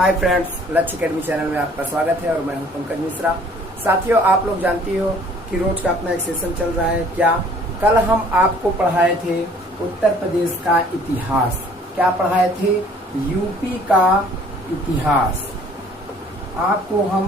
Hi friends, लक्ष्य academy channel में आपका स्वागत है और मैं हूं पंकज मिश्रा। साथियों, आप लोग जानती हो कि रोज का अपना एक सेशन चल रहा है। क्या कल हम आपको पढ़ाए थे उत्तर प्रदेश का इतिहास। क्या पढ़ाए थे? यूपी का इतिहास। आपको हम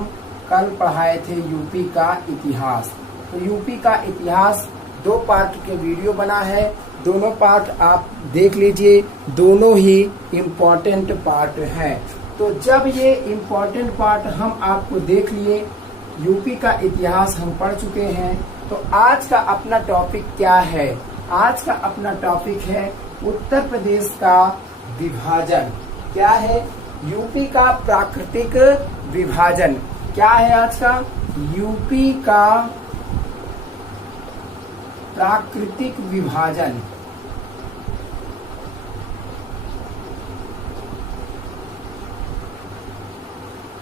कल पढ़ाए थे यूपी का इतिहास। तो यूपी का इतिहास 2 पार्ट के वीडियो बना है। दोनों पार्ट आप देख लीजिए, दोनों ही इम्पोर्टेंट पार्ट हैं। तो जब ये इम्पोर्टेंट पार्ट हम आपको देख लिए, यूपी का इतिहास हम पढ़ चुके हैं, तो आज का अपना टॉपिक क्या है? आज का अपना टॉपिक है उत्तर प्रदेश का विभाजन। क्या है? यूपी का प्राकृतिक विभाजन। क्या है आज का? यूपी का प्राकृतिक विभाजन।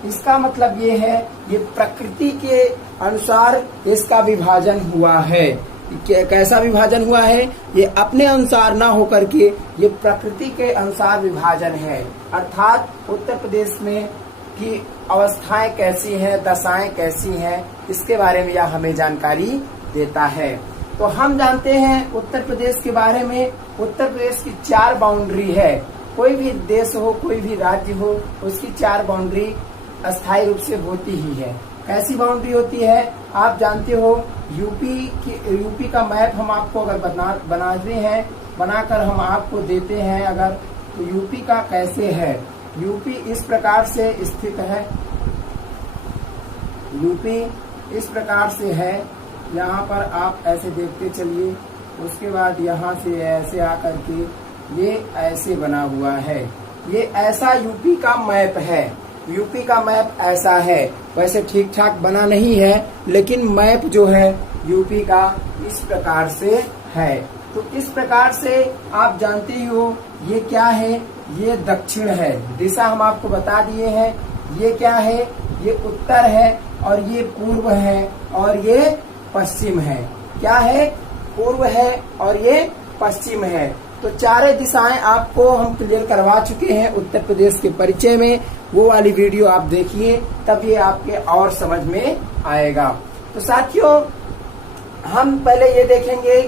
इसका मतलब ये है, ये प्रकृति के अनुसार इसका विभाजन हुआ है। कैसा विभाजन हुआ है? ये अपने अनुसार ना होकर के ये प्रकृति के अनुसार विभाजन है। अर्थात उत्तर प्रदेश में की अवस्थाएं कैसी हैं, दशाएं कैसी हैं, इसके बारे में यह हमें जानकारी देता है। तो हम जानते हैं उत्तर प्रदेश के बारे में, उत्तर प्रदेश की 4 बाउंड्री है। कोई भी देश हो, कोई भी राज्य हो, उसकी 4 बाउंड्री अस्थायी रूप से होती ही है। कैसी बाउंड्री होती है? आप जानते हो, यूपी का मैप हम आपको अगर बनाते हैं, बनाकर हम आपको देते हैं अगर, तो यूपी का कैसे है? यूपी इस प्रकार से स्थित है। यूपी इस प्रकार से है। यहाँ पर आप ऐसे देखते चलिए, उसके बाद यहाँ से ऐसे आकर के ये ऐसे बना हुआ है। ये ऐसा यूपी का मैप है। यूपी का मैप ऐसा है। वैसे ठीक ठाक बना नहीं है, लेकिन मैप जो है यूपी का इस प्रकार से है। तो इस प्रकार से आप जानते ही हो, ये क्या है? ये दक्षिण है। दिशा हम आपको बता दिए हैं। ये क्या है? ये उत्तर है, और ये पूर्व है, और ये पश्चिम है। क्या है? पूर्व है और ये पश्चिम है। तो 4 दिशाएं आपको हम क्लियर करवा चुके हैं उत्तर प्रदेश के परिचय में। वो वाली वीडियो आप देखिए, तब ये आपके और समझ में आएगा। तो साथियों, हम पहले ये देखेंगे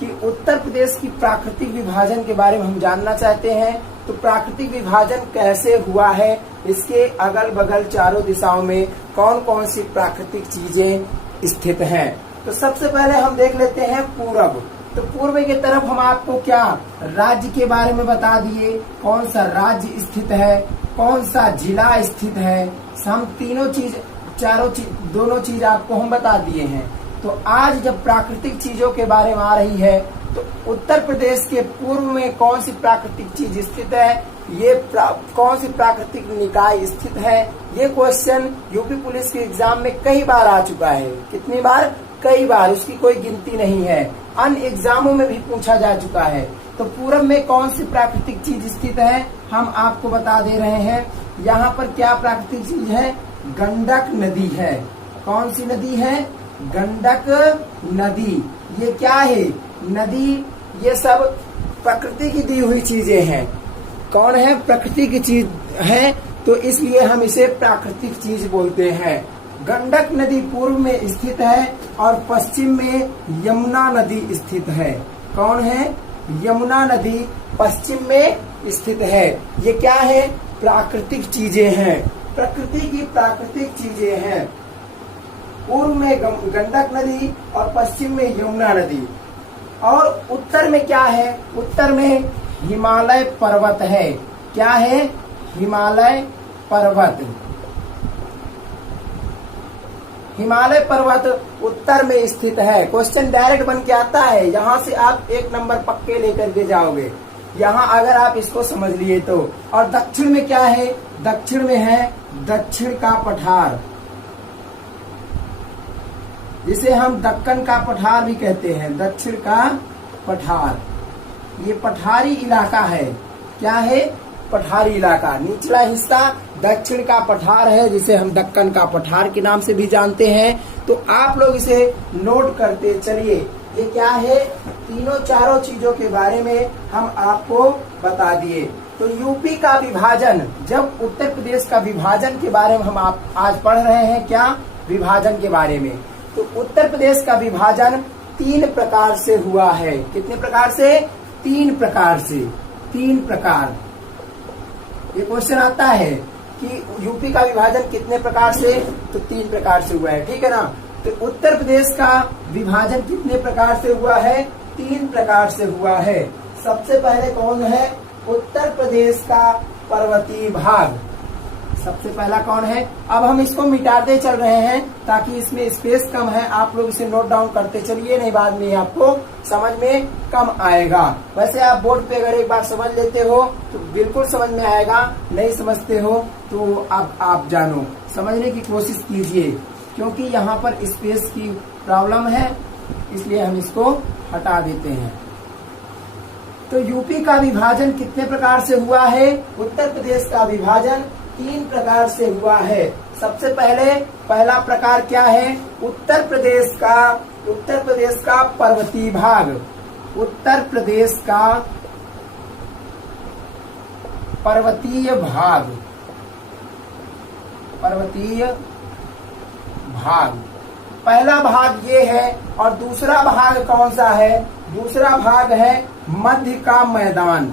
कि उत्तर प्रदेश की प्राकृतिक विभाजन के बारे में हम जानना चाहते हैं। तो प्राकृतिक विभाजन कैसे हुआ है, इसके अगल बगल चारों दिशाओं में कौन कौन सी प्राकृतिक चीजें स्थित हैं। तो सबसे पहले हम देख लेते हैं पूरब। तो पूर्व की तरफ हम आपको क्या राज्य के बारे में बता दिए, कौन सा राज्य स्थित है, कौन सा जिला स्थित है। हम दोनों चीज आपको हम बता दिए हैं। तो आज जब प्राकृतिक चीजों के बारे में आ रही है, तो उत्तर प्रदेश के पूर्व में कौन सी प्राकृतिक चीज स्थित है, ये कौन सी प्राकृतिक निकाय स्थित है, ये क्वेश्चन यूपी पुलिस के एग्जाम में कई बार आ चुका है। कितनी बार? कई बार, उसकी कोई गिनती नहीं है। अन्य एग्जामों में भी पूछा जा चुका है। तो पूरब में कौन सी प्राकृतिक चीज स्थित है, हम आपको बता दे रहे हैं। यहाँ पर क्या प्राकृतिक चीज है? गंडक नदी है। कौन सी नदी है? गंडक नदी। ये क्या है? नदी। ये सब प्रकृति की दी हुई चीजें हैं। कौन है? प्रकृति की चीज है, तो इसलिए हम इसे प्राकृतिक चीज बोलते हैं। गंडक नदी पूर्व में स्थित है और पश्चिम में यमुना नदी स्थित है। कौन है? यमुना नदी पश्चिम में स्थित है। ये क्या है? प्राकृतिक चीजें हैं। प्रकृति की प्राकृतिक चीजें हैं। पूर्व में गंडक नदी और पश्चिम में यमुना नदी। और उत्तर में क्या है? उत्तर में हिमालय पर्वत है। क्या है? हिमालय पर्वत। हिमालय पर्वत उत्तर में स्थित है। क्वेश्चन डायरेक्ट बन के आता है, यहाँ से आप 1 नंबर पक्के लेकर के जाओगे, यहाँ अगर आप इसको समझ लिए तो। और दक्षिण में क्या है? दक्षिण में है दक्षिण का पठार, जिसे हम दक्कन का पठार भी कहते हैं। दक्षिण का पठार, ये पठारी इलाका है। क्या है? पठारी इलाका। निचला हिस्सा दक्षिण का पठार है, जिसे हम दक्कन का पठार के नाम से भी जानते हैं। तो आप लोग इसे नोट करते चलिए। ये क्या है, तीनों चारों चीजों के बारे में हम आपको बता दिए। तो यूपी का विभाजन, जब उत्तर प्रदेश का विभाजन के बारे में हम आप आज पढ़ रहे हैं, क्या विभाजन के बारे में। तो उत्तर प्रदेश का विभाजन 3 प्रकार से हुआ है। कितने प्रकार से? 3 प्रकार से। 3 प्रकार। ये क्वेश्चन आता है कि यूपी का विभाजन कितने प्रकार से, तो 3 प्रकार से हुआ है, ठीक है ना। तो उत्तर प्रदेश का विभाजन कितने प्रकार से हुआ है? 3 प्रकार से हुआ है। सबसे पहले कौन है? उत्तर प्रदेश का पर्वतीय भाग। सबसे पहला कौन है? अब हम इसको मिटाते चल रहे हैं ताकि इसमें स्पेस कम है, आप लोग इसे नोट डाउन करते चलिए, नहीं बाद में आपको समझ में कम आएगा। वैसे आप बोर्ड पे अगर एक बार समझ लेते हो तो बिल्कुल समझ में आएगा, नहीं समझते हो तो अब आप जानो, समझने की कोशिश कीजिए, क्योंकि यहाँ पर स्पेस की प्रॉब्लम है, इसलिए हम इसको हटा देते हैं। तो यूपी का विभाजन कितने प्रकार से हुआ है? उत्तर प्रदेश का विभाजन 3 प्रकार से हुआ है। सबसे पहले पहला प्रकार क्या है? उत्तर प्रदेश का पर्वतीय भाग। उत्तर प्रदेश का पर्वतीय भाग। पर्वतीय भाग पहला भाग ये है। और दूसरा भाग कौन सा है? दूसरा भाग है मध्य का मैदान।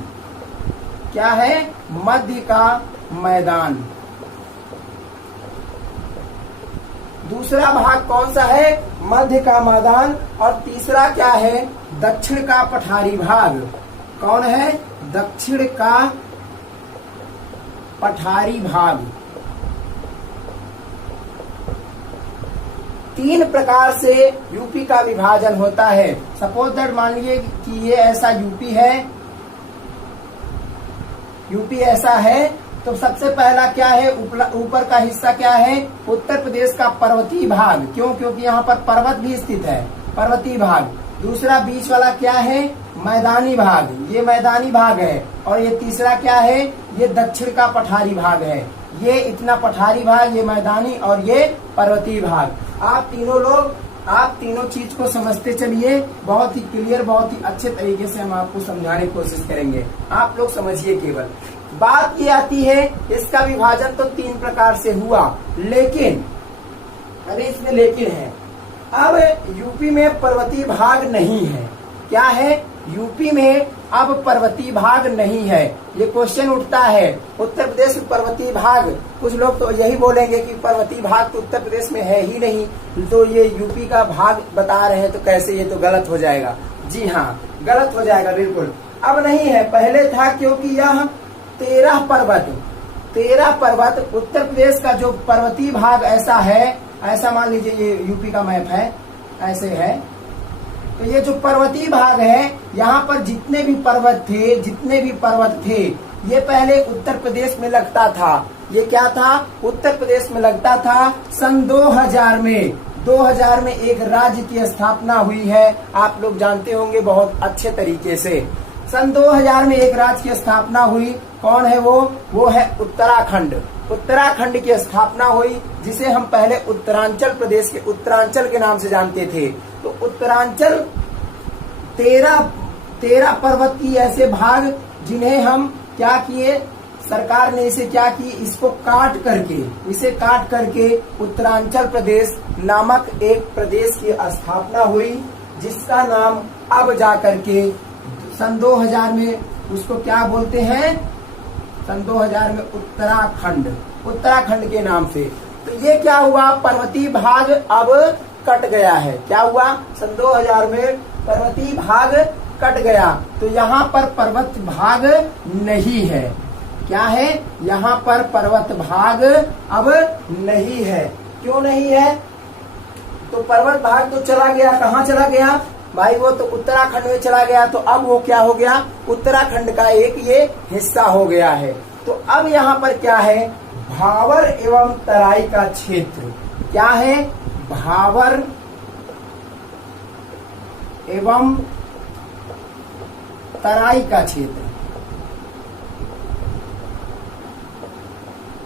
क्या है? मध्य का मैदान। दूसरा भाग कौन सा है? मध्य का मैदान। और तीसरा क्या है? दक्षिण का पठारी भाग। कौन है? दक्षिण का पठारी भाग। 3 प्रकार से यूपी का विभाजन होता है। सपोज दैट, मान लीजिए कि ये ऐसा यूपी है, यूपी ऐसा है, तो सबसे पहला क्या है? ऊपर का हिस्सा क्या है? उत्तर प्रदेश का पर्वतीय भाग। क्यों? क्योंकि यहाँ पर पर्वत भी स्थित है, पर्वतीय भाग। दूसरा बीच वाला क्या है? मैदानी भाग, ये मैदानी भाग है। और ये तीसरा क्या है? ये दक्षिण का पठारी भाग है। ये इतना पठारी भाग, ये मैदानी और ये पर्वतीय भाग। आप तीनों लोग, आप तीनों चीज को समझते चलिए, बहुत ही क्लियर, बहुत ही अच्छे तरीके से हम आपको समझाने की कोशिश करेंगे। आप लोग समझिए। केवल बात ये आती है, इसका विभाजन तो 3 प्रकार से हुआ, लेकिन अरे इसमें लेकिन है, अब यूपी में पर्वतीय भाग नहीं है। क्या है? यूपी में अब पर्वतीय भाग नहीं है। ये क्वेश्चन उठता है, उत्तर प्रदेश में पर्वतीय भाग, कुछ लोग तो यही बोलेंगे कि पर्वतीय भाग तो उत्तर प्रदेश में है ही नहीं, तो ये यूपी का भाग बता रहे हैं, तो कैसे, ये तो गलत हो जाएगा। जी हाँ, गलत हो जाएगा बिल्कुल। अब नहीं है, पहले था, क्योंकि यह 13 पर्वत उत्तर प्रदेश का जो पर्वतीय भाग ऐसा है, ऐसा मान लीजिए ये यूपी का मैप है, ऐसे है। तो ये जो पर्वतीय भाग है, यहाँ पर जितने भी पर्वत थे, ये पहले उत्तर प्रदेश में लगता था। ये क्या था? उत्तर प्रदेश में लगता था। सन 2000 में एक राज्य की स्थापना हुई है, आप लोग जानते होंगे बहुत अच्छे तरीके से। सन 2000 में एक राज्य की स्थापना हुई। कौन है वो? वो है उत्तराखंड। उत्तराखंड की स्थापना हुई, जिसे हम पहले उत्तरांचल प्रदेश के उत्तरांचल के नाम से जानते थे। तो उत्तरांचल 13 पर्वत की ऐसे भाग, जिन्हें हम क्या किए, सरकार ने इसे क्या की, इसको इसे काट करके उत्तरांचल प्रदेश नामक एक प्रदेश की स्थापना हुई, जिसका नाम अब जाकर के सन 2000 में उसको क्या बोलते हैं? सन 2000 में उत्तराखंड के नाम से। तो ये क्या हुआ? पर्वतीय भाग अब कट गया है। क्या हुआ? सन 2000 में पर्वतीय भाग कट गया, तो यहाँ पर पर्वत भाग नहीं है। क्या है? यहाँ पर पर्वत भाग अब नहीं है। क्यों नहीं है? तो पर्वत भाग तो चला गया, कहाँ चला गया भाई? वो तो उत्तराखंड में चला गया। तो अब वो क्या हो गया? उत्तराखंड का एक ये हिस्सा हो गया है। तो अब यहाँ पर क्या है? भावर एवं तराई का क्षेत्र। क्या है? भावर एवं तराई का क्षेत्र।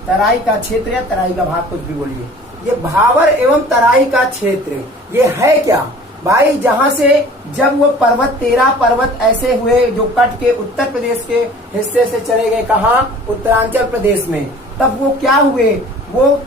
तराई का क्षेत्र या तराई का भाग, कुछ भी बोलिए। ये भावर एवं तराई का क्षेत्र, ये है क्या? भाई जहां से जब वो पर्वत 13 पर्वत ऐसे हुए जो कट के उत्तर प्रदेश के हिस्से से चले गए कहाँ, उत्तरांचल प्रदेश में, तब वो क्या हुए, वो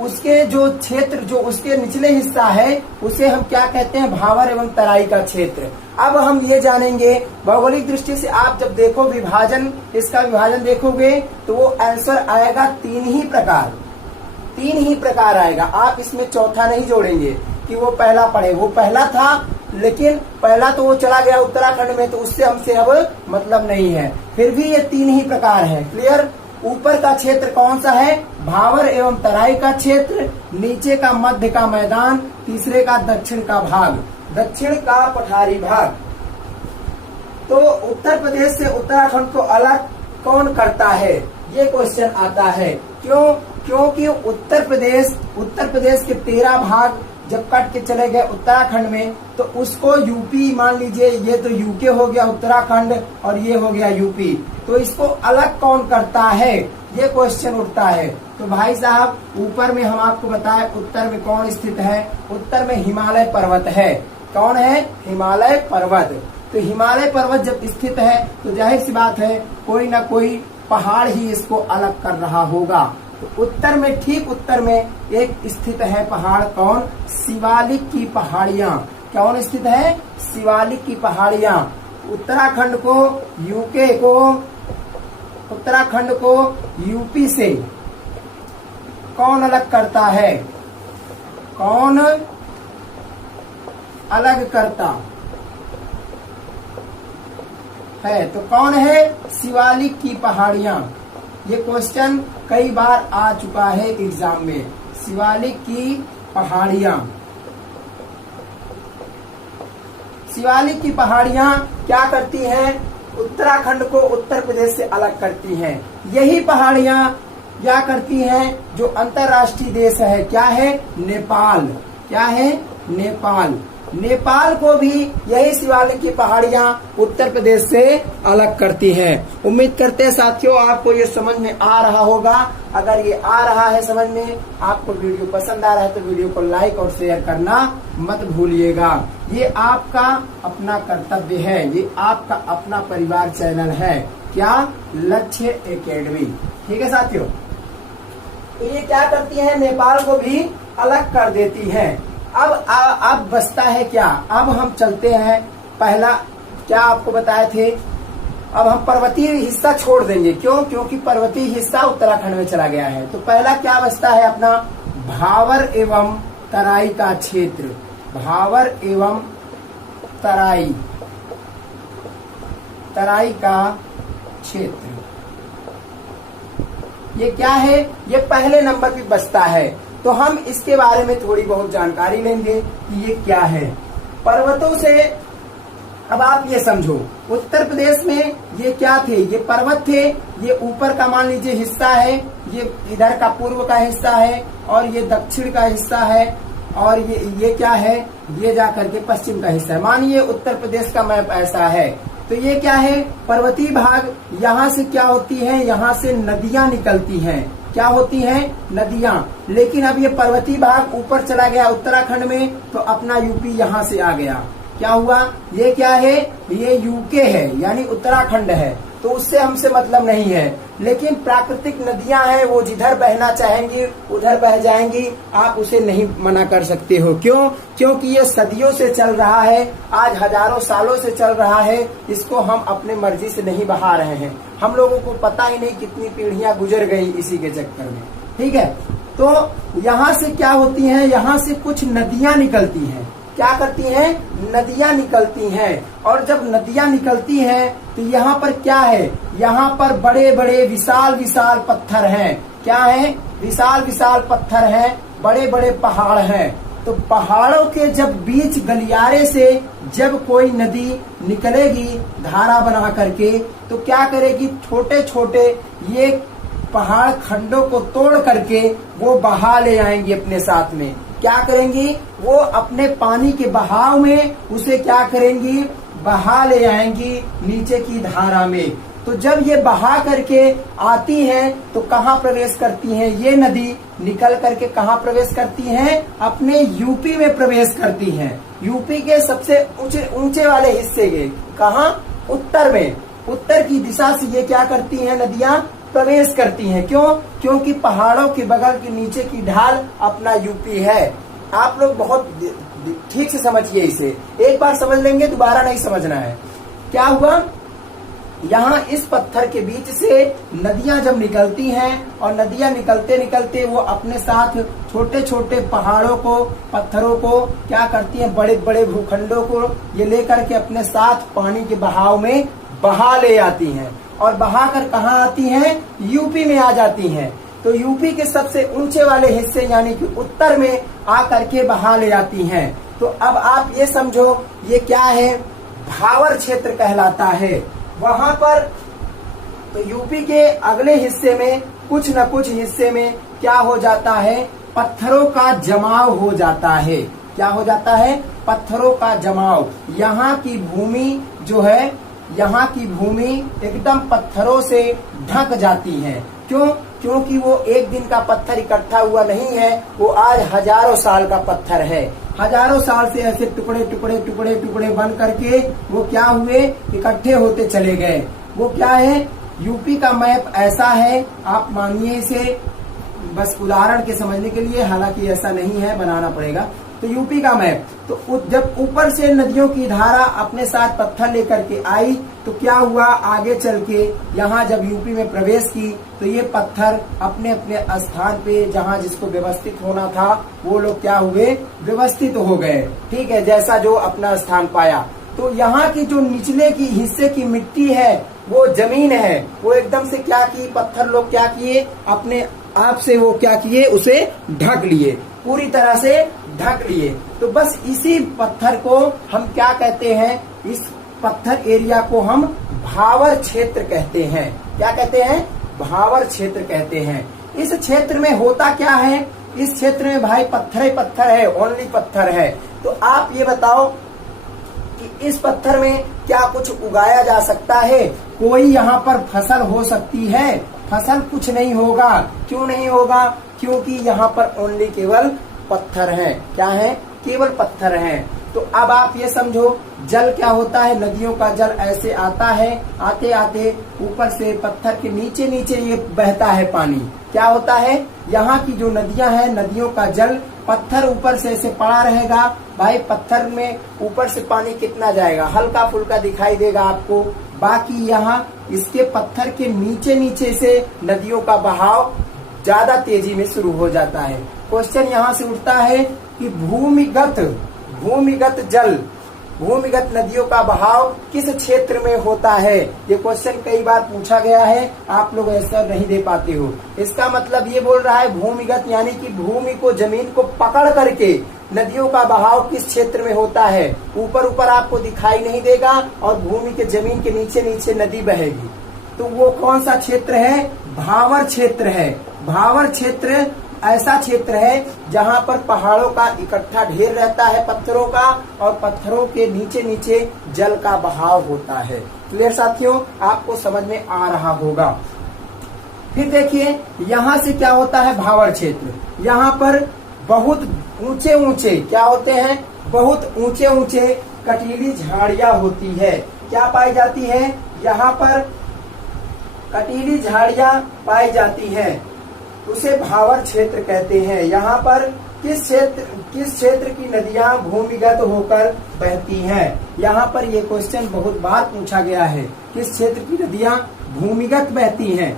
उसके जो क्षेत्र जो उसके निचले हिस्सा है उसे हम क्या कहते हैं, भावर एवं तराई का क्षेत्र। अब हम ये जानेंगे भौगोलिक दृष्टि से, आप जब देखो विभाजन, इसका विभाजन देखोगे तो वो आंसर आएगा तीन ही प्रकार आएगा। आप इसमें चौथा नहीं जोड़ेंगे कि वो पहला पढ़े, वो पहला था लेकिन पहला तो वो चला गया उत्तराखंड में, तो उससे हमसे अब मतलब नहीं है। फिर भी ये तीन ही प्रकार है। क्लियर? ऊपर का क्षेत्र कौन सा है, भावर एवं तराई का क्षेत्र, नीचे का मध्य का मैदान, तीसरे का दक्षिण का भाग, दक्षिण का पठारी भाग। तो उत्तर प्रदेश से उत्तराखंड को अलग कौन करता है, ये क्वेश्चन आता है। क्यों? क्योंकि उत्तर प्रदेश के 13 भाग जब कट के चले गए उत्तराखंड में, तो उसको यूपी मान लीजिए, ये तो यूके हो गया उत्तराखंड और ये हो गया यूपी, तो इसको अलग कौन करता है, ये क्वेश्चन उठता है। तो भाई साहब ऊपर में हम आपको बताएं उत्तर में कौन स्थित है, उत्तर में हिमालय पर्वत है। कौन है? हिमालय पर्वत। तो हिमालय पर्वत जब स्थित है तो जाहिर सी बात है कोई ना कोई पहाड़ ही इसको अलग कर रहा होगा। तो उत्तर में, ठीक उत्तर में एक स्थित है पहाड़, कौन? शिवालिक की पहाड़ियां। कौन स्थित है? शिवालिक की पहाड़ियां। उत्तराखंड को यूपी से कौन अलग करता है, कौन अलग करता है? तो कौन है? शिवालिक की पहाड़ियां। ये क्वेश्चन कई बार आ चुका है एग्जाम में। शिवालिक की पहाड़ियां, शिवालिक की पहाड़ियां क्या करती हैं? उत्तराखंड को उत्तर प्रदेश से अलग करती हैं। यही पहाड़ियां क्या करती हैं? जो अंतर्राष्ट्रीय देश है, क्या है? नेपाल। क्या है? नेपाल। नेपाल को भी यही शिवालिक की पहाड़ियां उत्तर प्रदेश से अलग करती हैं। उम्मीद करते हैं साथियों आपको ये समझ में आ रहा होगा। अगर ये आ रहा है समझ में, आपको वीडियो पसंद आ रहा है तो वीडियो को लाइक और शेयर करना मत भूलिएगा। ये आपका अपना कर्तव्य है, ये आपका अपना परिवार चैनल है। क्या? लक्ष्य एकेडमी। ठीक है साथियों, तो ये क्या करती है? नेपाल को भी अलग कर देती है। अब बचता है क्या? अब हम चलते हैं, पहला क्या आपको बताए थे, अब हम पर्वतीय हिस्सा छोड़ देंगे। क्यों? क्योंकि पर्वतीय हिस्सा उत्तराखंड में चला गया है। तो पहला क्या बचता है अपना? भावर एवं तराई का क्षेत्र। भावर एवं तराई का क्षेत्र, ये क्या है? ये पहले नंबर पे बचता है। तो हम इसके बारे में थोड़ी बहुत जानकारी लेंगे कि ये क्या है। पर्वतों से अब आप ये समझो, उत्तर प्रदेश में ये क्या थे? ये पर्वत थे। ये ऊपर का मान लीजिए हिस्सा है, ये इधर का पूर्व का हिस्सा है, और ये दक्षिण का हिस्सा है, और ये क्या है? ये जाकर के पश्चिम का हिस्सा है। मानिए उत्तर प्रदेश का मैप ऐसा है। तो ये क्या है? पर्वतीय भाग। यहाँ से क्या होती है? यहाँ से नदियां निकलती हैं। क्या होती हैं? नदियां। लेकिन अब ये पर्वतीय भाग ऊपर चला गया उत्तराखंड में, तो अपना यूपी यहाँ से आ गया। क्या हुआ? ये क्या है? ये यूके है, यानी उत्तराखंड है, तो उससे हमसे मतलब नहीं है। लेकिन प्राकृतिक नदियां हैं, वो जिधर बहना चाहेंगी उधर बह जाएंगी, आप उसे नहीं मना कर सकते हो। क्यों? क्योंकि ये सदियों से चल रहा है, आज हजारों सालों से चल रहा है। इसको हम अपने मर्जी से नहीं बहा रहे हैं। हम लोगों को पता ही नहीं कितनी पीढ़ियां गुजर गई इसी के चक्कर में। ठीक है, तो यहाँ से क्या होती है? यहाँ से कुछ नदियां निकलती हैं। क्या करती हैं? नदियां निकलती हैं। और जब नदियां निकलती हैं तो यहाँ पर क्या है? यहाँ पर बड़े बड़े विशाल विशाल पत्थर हैं। क्या है? विशाल विशाल पत्थर हैं, बड़े बड़े पहाड़ हैं। तो पहाड़ों के जब बीच गलियारे से जब कोई नदी निकलेगी धारा बना करके, तो क्या करेगी? छोटे छोटे ये पहाड़ खंडों को तोड़ करके वो बहा ले आएंगी अपने साथ में। क्या करेंगी? वो अपने पानी के बहाव में उसे क्या करेंगी? बहा ले आएंगी नीचे की धारा में। तो जब ये बहा करके आती हैं तो कहाँ प्रवेश करती हैं? ये नदी निकल करके कहाँ प्रवेश करती हैं? अपने यूपी में प्रवेश करती हैं। यूपी के सबसे ऊंचे ऊंचे वाले हिस्से के, कहाँ, उत्तर में, उत्तर की दिशा से ये क्या करती हैं नदियां, प्रवेश करती हैं। क्यों? क्योंकि पहाड़ों के बगल के नीचे की ढाल अपना यूपी है। आप लोग बहुत ठीक से समझिए इसे, एक बार समझ लेंगे दोबारा नहीं समझना है। क्या हुआ, यहाँ इस पत्थर के बीच से नदियां जब निकलती हैं और नदियां निकलते निकलते वो अपने साथ छोटे छोटे पहाड़ों को, पत्थरों को क्या करती हैं, बड़े बड़े भूखंडों को ये लेकर के अपने साथ पानी के बहाव में बहा ले आती हैं और बहा कर कहाँ आती हैं, यूपी में आ जाती हैं। तो यूपी के सबसे ऊंचे वाले हिस्से यानी कि उत्तर में आकर के बहा ले जाती हैं। तो अब आप ये समझो ये क्या है, भावर क्षेत्र कहलाता है। वहां पर तो यूपी के अगले हिस्से में कुछ न कुछ हिस्से में क्या हो जाता है, पत्थरों का जमाव हो जाता है। क्या हो जाता है, पत्थरों का जमाव। यहाँ की भूमि जो है, यहाँ की भूमि एकदम पत्थरों से ढक जाती है। क्यों? क्योंकि वो एक दिन का पत्थर इकट्ठा हुआ नहीं है, वो आज हजारों साल का पत्थर है। हजारों साल से ऐसे टुकड़े टुकड़े टुकड़े टुकड़े बन करके वो क्या हुए, इकट्ठे होते चले गए। वो क्या है, यूपी का मैप ऐसा है, आप मानिए इसे बस उदाहरण के समझने के लिए, हालांकि ऐसा नहीं है, बनाना पड़ेगा। तो यूपी का मैप, तो जब ऊपर से नदियों की धारा अपने साथ पत्थर लेकर के आई तो क्या हुआ, आगे चल के यहाँ जब यूपी में प्रवेश की तो ये पत्थर अपने अपने स्थान पे जहाँ जिसको व्यवस्थित होना था वो लोग क्या हुए, व्यवस्थित हो गए। ठीक है, जैसा जो अपना स्थान पाया। तो यहाँ की जो निचले की हिस्से की मिट्टी है, वो जमीन है, वो एकदम से क्या की, पत्थर लोग क्या किए, अपने आप से वो क्या किए, उसे ढक लिए, पूरी तरह से ढक लिए। तो बस इसी पत्थर को हम क्या कहते हैं, इस पत्थर एरिया को हम भावर क्षेत्र कहते हैं। क्या कहते हैं, भावर क्षेत्र कहते हैं। इस क्षेत्र में होता क्या है, इस क्षेत्र में भाई पत्थर ही पत्थर है, ओनली पत्थर है। तो आप ये बताओ कि इस पत्थर में क्या कुछ उगाया जा सकता है, कोई यहाँ पर फसल हो सकती है? फसल कुछ नहीं होगा। क्यों नहीं होगा? क्योंकि यहाँ पर ओनली केवल पत्थर है। क्या है, केवल पत्थर है। तो अब आप ये समझो जल क्या होता है, नदियों का जल ऐसे आता है, आते आते ऊपर से पत्थर के नीचे नीचे ये बहता है पानी। क्या होता है, यहाँ की जो नदियां हैं, नदियों का जल पत्थर ऊपर से ऐसे पड़ा रहेगा। भाई पत्थर में ऊपर से पानी कितना जाएगा, हल्का फुल्का दिखाई देगा आपको। बाकी यहाँ इसके पत्थर के नीचे नीचे से नदियों का बहाव ज्यादा तेजी में शुरू हो जाता है। क्वेश्चन यहाँ से उठता है कि भूमिगत जल, भूमिगत नदियों का बहाव किस क्षेत्र में होता है? ये क्वेश्चन कई बार पूछा गया है, आप लोग आंसर नहीं दे पाते हो। इसका मतलब ये बोल रहा है भूमिगत यानी कि भूमि को, जमीन को पकड़ करके नदियों का बहाव किस क्षेत्र में होता है। ऊपर ऊपर आपको दिखाई नहीं देगा और भूमि के, जमीन के नीचे नीचे नदी बहेगी। तो वो कौन सा क्षेत्र है, भावर क्षेत्र है। भावर क्षेत्र ऐसा क्षेत्र है जहाँ पर पहाड़ों का इकट्ठा ढेर रहता है, पत्थरों का, और पत्थरों के नीचे नीचे जल का बहाव होता है। क्लियर साथियों, आपको समझ में आ रहा होगा। फिर देखिए यहाँ से क्या होता है, भावर क्षेत्र, यहाँ पर बहुत ऊंचे ऊंचे क्या होते हैं, बहुत ऊंचे ऊंचे कटीली झाड़ियां होती है। क्या पाई जाती है, यहाँ पर कटीली झाड़ियां पाई जाती हैं, उसे भावर क्षेत्र कहते हैं। यहाँ पर किस क्षेत्र की नदियां भूमिगत होकर बहती हैं? यहाँ पर ये क्वेश्चन बहुत बार पूछा गया है, किस क्षेत्र की नदियां भूमिगत बहती हैं?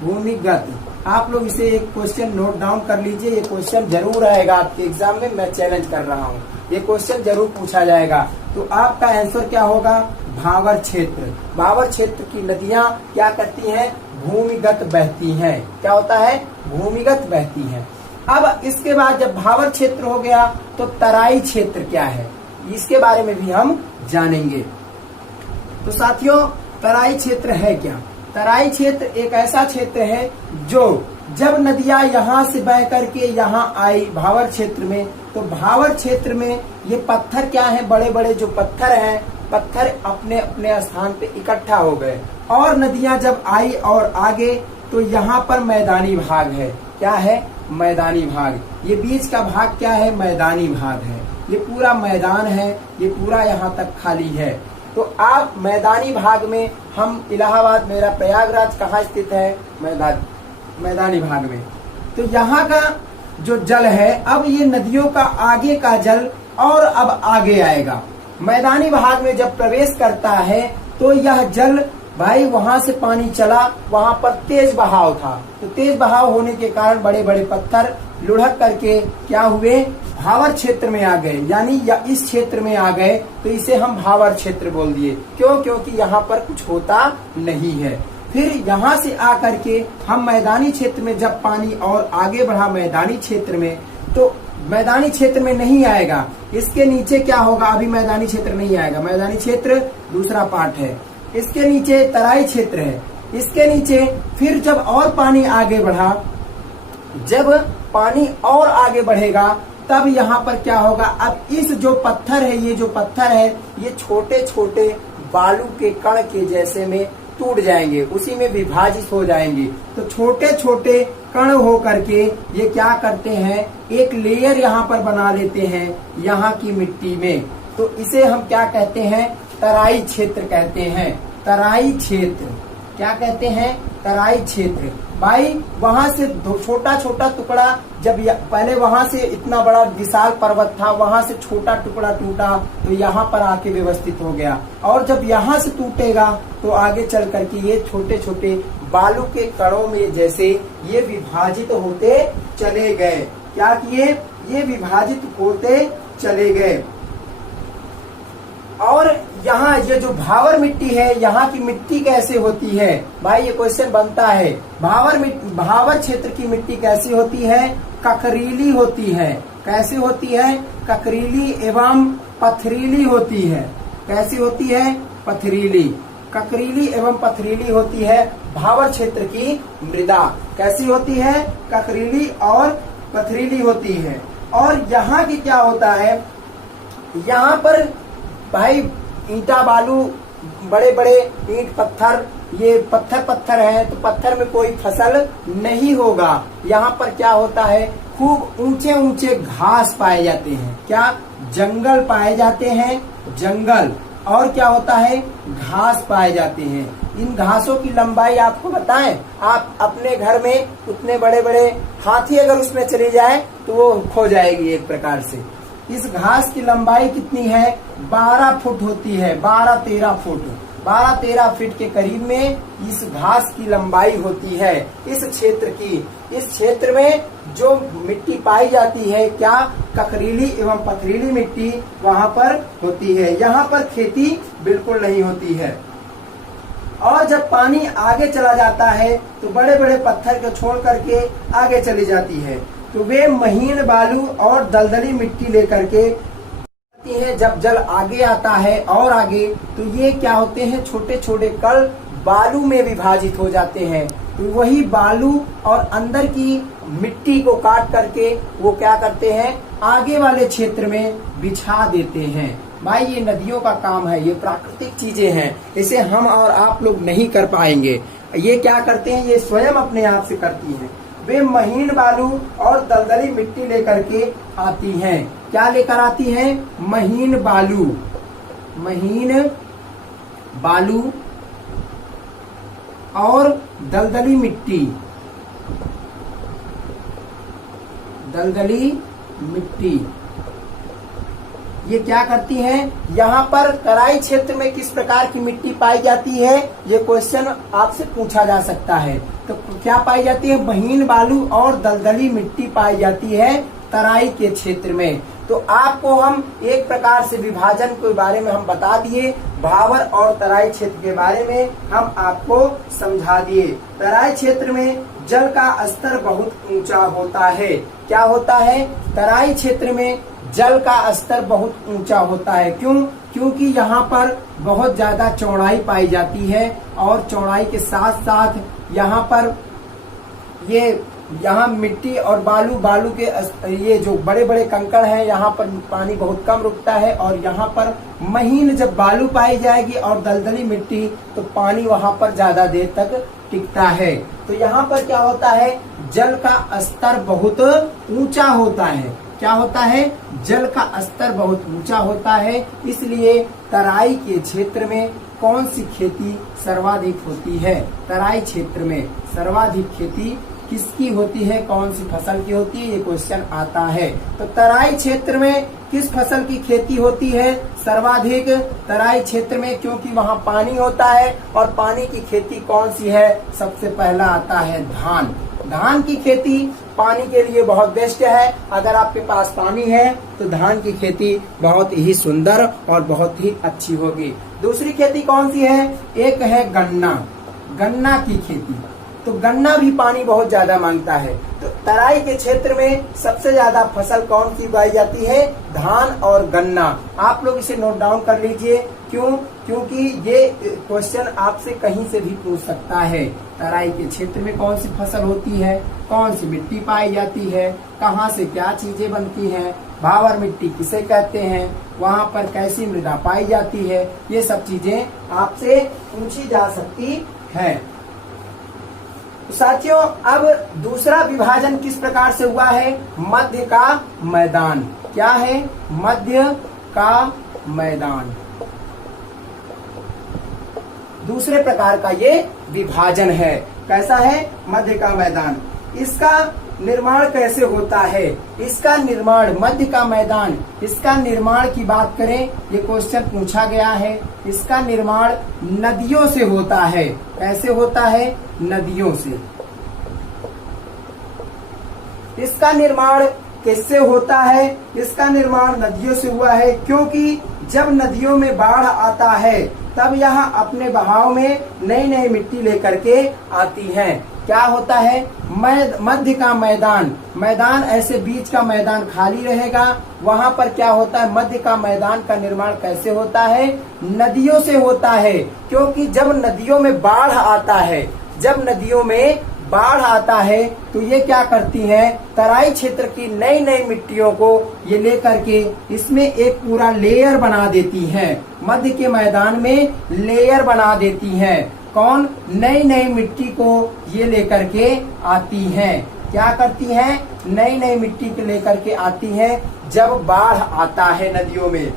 भूमिगत। आप लोग इसे एक क्वेश्चन नोट डाउन कर लीजिए, ये क्वेश्चन जरूर आएगा आपके एग्जाम में, मैं चैलेंज कर रहा हूँ, ये क्वेश्चन जरूर पूछा जाएगा। तो आपका आंसर क्या होगा, भावर क्षेत्र। भावर क्षेत्र की नदियां क्या करती हैं, भूमिगत बहती हैं। क्या होता है, भूमिगत बहती हैं। अब इसके बाद जब भावर क्षेत्र हो गया तो तराई क्षेत्र क्या है, इसके बारे में भी हम जानेंगे। तो साथियों तराई क्षेत्र है क्या? तराई क्षेत्र एक ऐसा क्षेत्र है जो जब नदियां यहाँ से बह करके यहाँ आई भावर क्षेत्र में, तो भावर क्षेत्र में ये पत्थर क्या है, बड़े बड़े जो पत्थर हैं, पत्थर अपने अपने स्थान पे इकट्ठा हो गए। और नदियां जब आई और आगे तो यहाँ पर मैदानी भाग है। क्या है, मैदानी भाग। ये बीच का भाग क्या है, मैदानी भाग है। ये पूरा मैदान है, ये पूरा यहाँ तक खाली है। तो आप मैदानी भाग में, हम इलाहाबाद, मेरा प्रयागराज कहाँ स्थित है? मैदानी भाग में। तो यहाँ का जो जल है, अब ये नदियों का आगे का जल और अब आगे आएगा। मैदानी भाग में जब प्रवेश करता है तो यह जल, भाई वहां से पानी चला, वहां पर तेज बहाव था, तो तेज बहाव होने के कारण बड़े बड़े पत्थर लुढ़क करके क्या हुए? भावर क्षेत्र में आ गए, यानी या इस क्षेत्र में आ गए, तो इसे हम भावर क्षेत्र बोल दिए। क्यों? क्योंकि यहाँ पर कुछ होता नहीं है। फिर यहाँ से आकर के हम मैदानी क्षेत्र में जब पानी और आगे बढ़ा मैदानी क्षेत्र में, तो मैदानी क्षेत्र में नहीं आएगा, इसके नीचे क्या होगा? अभी मैदानी क्षेत्र नहीं आएगा, मैदानी क्षेत्र दूसरा पार्ट है। इसके नीचे तराई क्षेत्र है, इसके नीचे फिर जब और पानी आगे बढ़ा, जब पानी और आगे बढ़ेगा तब यहाँ पर क्या होगा? अब इस जो पत्थर है, ये जो पत्थर है, ये छोटे छोटे बालू के कण के जैसे में टूट जाएंगे, उसी में विभाजित हो जाएंगे। तो छोटे छोटे कण हो करके ये क्या करते हैं? एक लेयर यहाँ पर बना लेते हैं यहाँ की मिट्टी में। तो इसे हम क्या कहते हैं? तराई क्षेत्र कहते हैं। तराई क्षेत्र क्या कहते हैं? तराई क्षेत्र। भाई वहां से छोटा छोटा टुकड़ा, जब पहले वहां से इतना बड़ा विशाल पर्वत था, वहां से छोटा टुकड़ा टूटा तो यहाँ पर आके व्यवस्थित हो गया, और जब यहाँ से टूटेगा तो आगे चल करके ये छोटे छोटे बालू के कणों में जैसे ये विभाजित होते चले गए। क्या किए? ये विभाजित होते चले गए। और यहाँ ये जो भावर मिट्टी है, यहाँ की मिट्टी कैसे होती है? भाई ये क्वेश्चन बनता है। भावर क्षेत्र की मिट्टी कैसी होती है? ककरीली होती है। कैसी होती है? ककरीली एवं पथरीली होती है। कैसी होती है? पथरीली। ककरीली एवं पथरीली होती है भावर क्षेत्र की मृदा। कैसी होती है? ककरीली और पथरीली होती है। और यहाँ की क्या होता है? यहाँ पर भाई ईंटा बालू, बड़े बड़े ईंट पत्थर, ये पत्थर है, तो पत्थर में कोई फसल नहीं होगा। यहाँ पर क्या होता है? खूब ऊंचे ऊंचे घास पाए जाते हैं। क्या? जंगल पाए जाते हैं, जंगल। और क्या होता है? घास पाए जाते हैं। इन घासों की लंबाई आपको बताएं, आप अपने घर में उतने बड़े बड़े हाथी अगर उसमें चली जाए तो वो खो जाएगी एक प्रकार से। इस घास की लंबाई कितनी है? 12 फुट होती है, 12-13 फुट। 12-13 फीट के करीब में इस घास की लंबाई होती है इस क्षेत्र की। इस क्षेत्र में जो मिट्टी पाई जाती है, क्या? ककरीली एवं पथरीली मिट्टी वहाँ पर होती है। यहाँ पर खेती बिल्कुल नहीं होती है। और जब पानी आगे चला जाता है तो बड़े बड़े पत्थर को छोड़ करके आगे चली जाती है, तो वे महीन बालू और दलदली मिट्टी लेकर के है। जब जल आगे आता है और आगे, तो ये क्या होते हैं? छोटे छोटे कण बालू में विभाजित हो जाते हैं। तो वही बालू और अंदर की मिट्टी को काट करके वो क्या करते हैं? आगे वाले क्षेत्र में बिछा देते हैं। भाई ये नदियों का काम है, ये प्राकृतिक चीजें हैं, इसे हम और आप लोग नहीं कर पाएंगे। ये क्या करते हैं? ये स्वयं अपने आप से करती हैं। वे महीन बालू और दलदली मिट्टी लेकर के आती हैं। क्या लेकर आती हैं? महीन बालू, महीन बालू और दलदली मिट्टी, दलदली मिट्टी। ये क्या करती हैं? यहाँ पर तराई क्षेत्र में किस प्रकार की मिट्टी पाई जाती है? ये क्वेश्चन आपसे पूछा जा सकता है। तो क्या पाई जाती है? महीन बालू और दलदली मिट्टी पाई जाती है तराई के क्षेत्र में। तो आपको हम एक प्रकार से विभाजन के बारे में हम बता दिए, भावर और तराई क्षेत्र के बारे में हम आपको समझा दिए। तराई क्षेत्र में जल का स्तर बहुत ऊंचा होता है। क्या होता है? तराई क्षेत्र में जल का स्तर बहुत ऊंचा होता है। क्यों? क्योंकि यहाँ पर बहुत ज्यादा चौड़ाई पाई जाती है, और चौड़ाई के साथ साथ यहाँ पर यहाँ मिट्टी और बालू के ये जो बड़े बड़े कंकड़ हैं, यहाँ पर पानी बहुत कम रुकता है। और यहाँ पर महीन जब बालू पाई जाएगी और दलदली मिट्टी, तो पानी वहाँ पर ज्यादा देर तक टिकता है। तो यहाँ पर क्या होता है? जल का स्तर बहुत ऊंचा होता है। क्या होता है, जल का स्तर बहुत ऊंचा होता है, इसलिए तराई के क्षेत्र में कौन सी खेती सर्वाधिक होती है। तराई क्षेत्र में सर्वाधिक खेती किसकी होती है, कौन सी फसल की होती है, ये क्वेश्चन आता है। तो तराई क्षेत्र में किस फसल की खेती होती है सर्वाधिक, तराई क्षेत्र में, क्योंकि वहाँ पानी होता है और पानी की खेती कौन सी है, सबसे पहला आता है धान। धान की खेती पानी के लिए बहुत बेस्ट है। अगर आपके पास पानी है तो धान की खेती बहुत ही सुंदर और बहुत ही अच्छी होगी। दूसरी खेती कौन सी है, एक है गन्ना, गन्ना की खेती। तो गन्ना भी पानी बहुत ज्यादा मांगता है। तो तराई के क्षेत्र में सबसे ज्यादा फसल कौन सी उगाई जाती है, धान और गन्ना। आप लोग इसे नोट डाउन कर लीजिए। क्यों, क्योंकि ये क्वेश्चन आपसे कहीं से भी पूछ सकता है। तराई के क्षेत्र में कौन सी फसल होती है, कौन सी मिट्टी पाई जाती है, कहाँ से क्या चीजें बनती हैं, भावर मिट्टी किसे कहते हैं, वहाँ पर कैसी मृदा पाई जाती है, ये सब चीजें आपसे पूछी जा सकती है। साथियों, अब दूसरा विभाजन किस प्रकार से हुआ है, मध्य का मैदान। क्या है, मध्य का मैदान। दूसरे प्रकार का ये विभाजन है। कैसा है, मध्य का मैदान। इसका निर्माण कैसे होता है, इसका निर्माण, मध्य का मैदान, इसका निर्माण की बात करें, ये क्वेश्चन पूछा गया है। इसका निर्माण नदियों से होता है। कैसे होता है, नदियों से। इसका निर्माण किससे होता है, इसका निर्माण नदियों से हुआ है, क्योंकि जब नदियों में बाढ़ आता है तब यहाँ अपने बहाव में नई नई मिट्टी लेकर के आती हैं। क्या होता है, मध्य का मैदान, मैदान ऐसे बीच का मैदान खाली रहेगा, वहाँ पर क्या होता है, मध्य का मैदान का निर्माण कैसे होता है, नदियों से होता है। क्योंकि जब नदियों में बाढ़ आता है, जब नदियों में बाढ़ आता है तो ये क्या करती हैं, तराई क्षेत्र की नई नई मिट्टियों को ये लेकर के इसमें एक पूरा लेयर बना देती हैं। मध्य के मैदान में लेयर बना देती हैं। कौन, नई नई मिट्टी को ये लेकर के आती हैं। क्या करती हैं, नई नई मिट्टी को लेकर के आती हैं जब बाढ़ आता है नदियों में।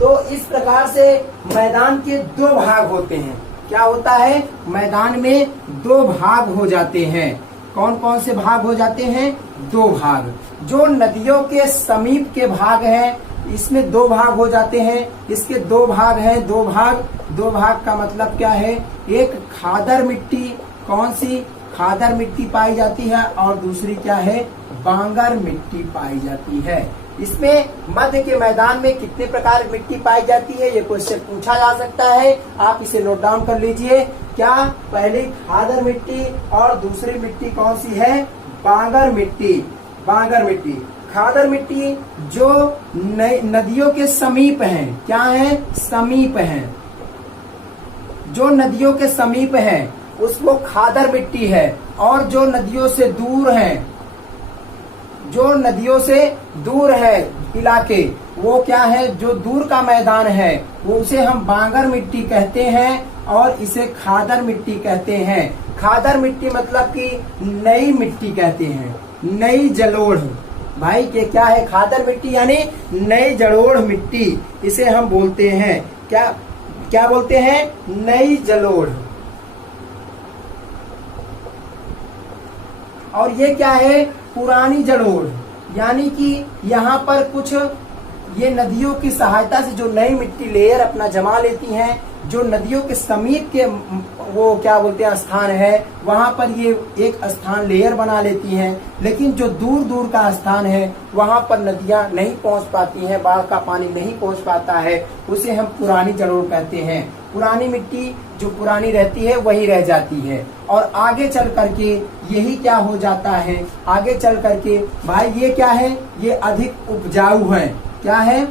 तो इस प्रकार से मैदान के दो भाग होते हैं। क्या होता है, मैदान में दो भाग हो जाते हैं। कौन कौन से भाग हो जाते हैं, दो भाग। जो नदियों के समीप के भाग हैं, इसमें दो भाग हो जाते हैं। इसके दो भाग हैं, दो भाग का मतलब क्या है, एक खादर मिट्टी, कौन सी, खादर मिट्टी पाई जाती है, और दूसरी क्या है, बांगर मिट्टी पाई जाती है। इसमें मध्य के मैदान में कितने प्रकार की मिट्टी पाई जाती है, ये क्वेश्चन पूछा जा सकता है। आप इसे नोट डाउन कर लीजिए। क्या, पहली खादर मिट्टी और दूसरी मिट्टी कौन सी है, बांगर मिट्टी। बांगर मिट्टी, खादर मिट्टी जो नदियों के समीप हैं। क्या है, समीप हैं। जो नदियों के समीप है उसको खादर मिट्टी है, और जो नदियों से दूर है, जो नदियों से दूर है इलाके, वो क्या है, जो दूर का मैदान है, वो उसे हम बांगर मिट्टी कहते हैं और इसे खादर मिट्टी कहते हैं। खादर मिट्टी मतलब कि नई मिट्टी कहते हैं, नई जलोढ़। भाई के क्या है, खादर मिट्टी यानी नई जलोढ़ मिट्टी, इसे हम बोलते हैं। क्या क्या बोलते हैं, नई जलोढ़। और ये क्या है, पुरानी जलोढ़। यानी कि यहाँ पर कुछ ये नदियों की सहायता से जो नई मिट्टी लेयर अपना जमा लेती हैं, जो नदियों के समीप के वो क्या बोलते हैं स्थान है, वहाँ पर ये एक स्थान लेयर बना लेती हैं। लेकिन जो दूर दूर का स्थान है वहाँ पर नदियाँ नहीं पहुँच पाती हैं, बाढ़ का पानी नहीं पहुँच पाता है, उसे हम पुरानी जलोढ़ कहते हैं। पुरानी मिट्टी जो पुरानी रहती है वही रह जाती है, और आगे चल करके यही क्या हो जाता है, आगे चल करके भाई ये क्या है, ये अधिक उपजाऊ है। क्या है,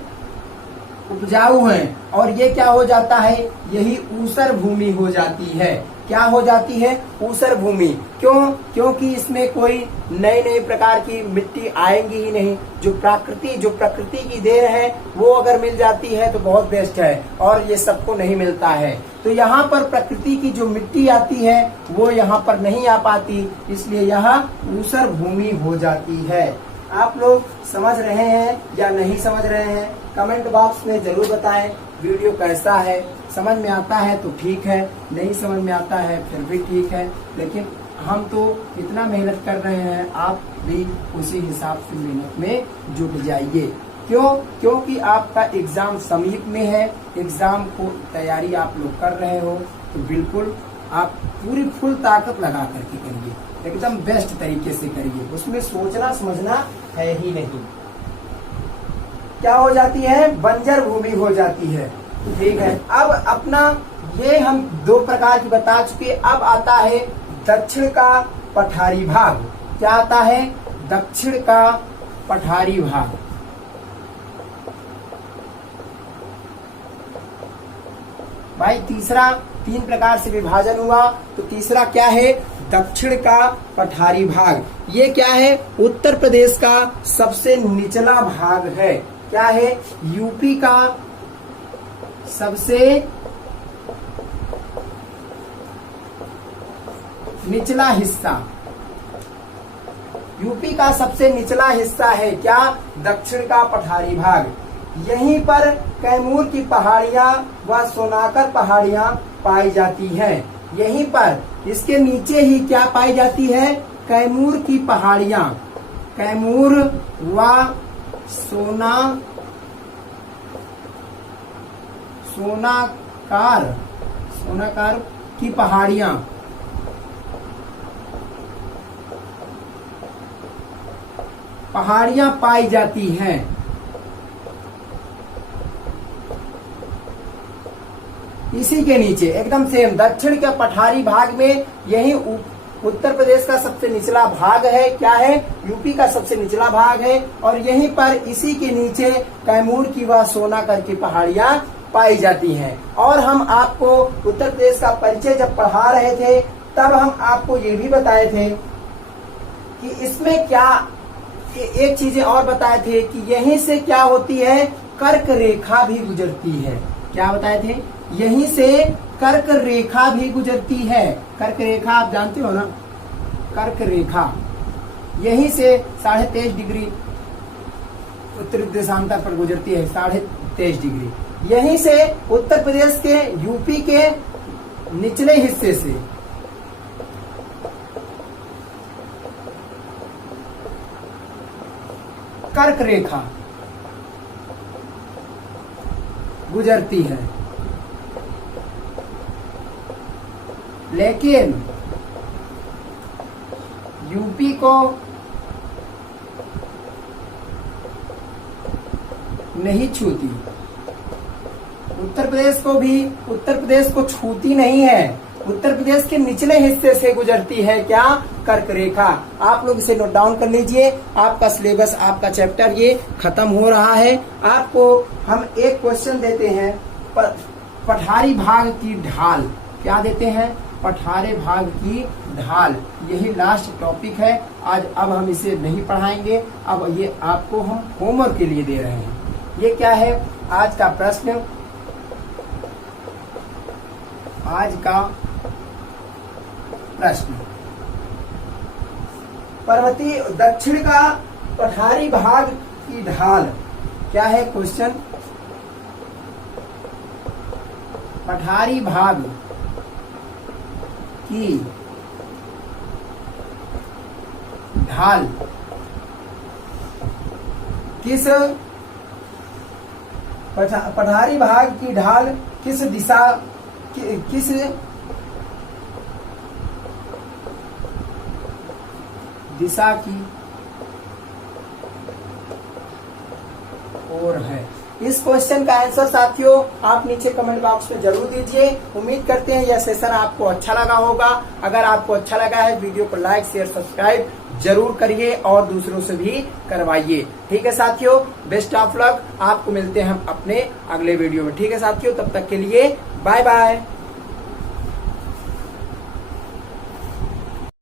उपजाऊ है, और ये क्या हो जाता है, यही ऊसर भूमि हो जाती है। क्या हो जाती है, ऊसर भूमि। क्यों, क्योंकि इसमें कोई नई नई प्रकार की मिट्टी आएंगी ही नहीं। जो प्रकृति की देन है वो अगर मिल जाती है तो बहुत बेस्ट है, और ये सबको नहीं मिलता है। तो यहाँ पर प्रकृति की जो मिट्टी आती है वो यहाँ पर नहीं आ पाती, इसलिए यहाँ ऊसर भूमि हो जाती है। आप लोग समझ रहे हैं या नहीं समझ रहे हैं, कमेंट बॉक्स में जरूर बताएं। वीडियो कैसा है, समझ में आता है तो ठीक है, नहीं समझ में आता है फिर भी ठीक है, लेकिन हम तो इतना मेहनत कर रहे हैं, आप भी उसी हिसाब से मेहनत में जुट जाइए। क्यों? क्योंकि आपका एग्जाम समीप में है, एग्जाम को तैयारी आप लोग कर रहे हो, तो बिल्कुल आप पूरी फुल ताकत लगा करके करिए, एकदम बेस्ट तरीके से करिए, उसमें सोचना समझना है ही नहीं। क्या हो जाती है? बंजर भूमि हो जाती है। ठीक है, अब अपना ये हम 2 प्रकार की बता चुके, अब आता है दक्षिण का पठारी भाग। क्या आता है? दक्षिण का पठारी भाग। भाई तीसरा 3 प्रकार से विभाजन हुआ, तो तीसरा क्या है? दक्षिण का पठारी भाग। ये क्या है? उत्तर प्रदेश का सबसे निचला भाग है। क्या है? यूपी का सबसे निचला हिस्सा, यूपी का सबसे निचला हिस्सा है क्या? दक्षिण का पठारी भाग। यहीं पर कैमूर की पहाड़ियां व सोनाकर पहाड़ियां पाई जाती हैं। यहीं पर इसके नीचे ही क्या पाई जाती है? कैमूर की पहाड़ियां, कैमूर व सोनाकार की पहाड़ियां पाई जाती हैं। इसी के नीचे एकदम सेम दक्षिण के पठारी भाग में यही उत्तर प्रदेश का सबसे निचला भाग है। क्या है? यूपी का सबसे निचला भाग है, और यहीं पर इसी के नीचे कैमूर की व सोनाकर की पहाड़ियां पाई जाती हैं। और हम आपको उत्तर प्रदेश का परिचय जब पढ़ा रहे थे, तब हम आपको ये भी बताए थे कि इसमें क्या एक चीजें और बताए थे कि यहीं से क्या होती है? कर्क रेखा भी गुजरती है। क्या बताए थे? यहीं से कर्क रेखा भी गुजरती है। कर्क रेखा आप जानते हो ना? कर्क रेखा यहीं से 23.5 डिग्री उत्तरी देशांतर पर गुजरती है, 23.5 डिग्री। यहीं से उत्तर प्रदेश के यूपी के निचले हिस्से से कर्क रेखा गुजरती है, लेकिन यूपी को नहीं छूती, उत्तर प्रदेश को छूती नहीं है। उत्तर प्रदेश के निचले हिस्से से गुजरती है क्या? कर्क रेखा। आप लोग इसे नोट डाउन कर लीजिए। आपका सिलेबस, आपका चैप्टर ये खत्म हो रहा है। आपको हम एक क्वेश्चन देते हैं, पठारी भाग की ढाल। क्या देते हैं? पठारे भाग की ढाल। यही लास्ट टॉपिक है आज। अब हम इसे नहीं पढ़ाएंगे, अब ये आपको हम होमवर्क के लिए दे रहे हैं। ये क्या है? आज का प्रश्न, पर्वतीय दक्षिण का पठारी भाग की ढाल। क्या है क्वेश्चन? पठारी भाग की ढाल किस पठारी भाग की ढाल किस दिशा की ओर है? इस क्वेश्चन का आंसर साथियों आप नीचे कमेंट बॉक्स में जरूर दीजिए। उम्मीद करते हैं यह सेशन आपको अच्छा लगा होगा। अगर आपको अच्छा लगा है, वीडियो को लाइक शेयर सब्सक्राइब जरूर करिए और दूसरों से भी करवाइए। ठीक है साथियों, बेस्ट ऑफ लक। आपको मिलते हैं हम अपने अगले वीडियो में। ठीक है साथियों, तब तक के लिए बाय बाय।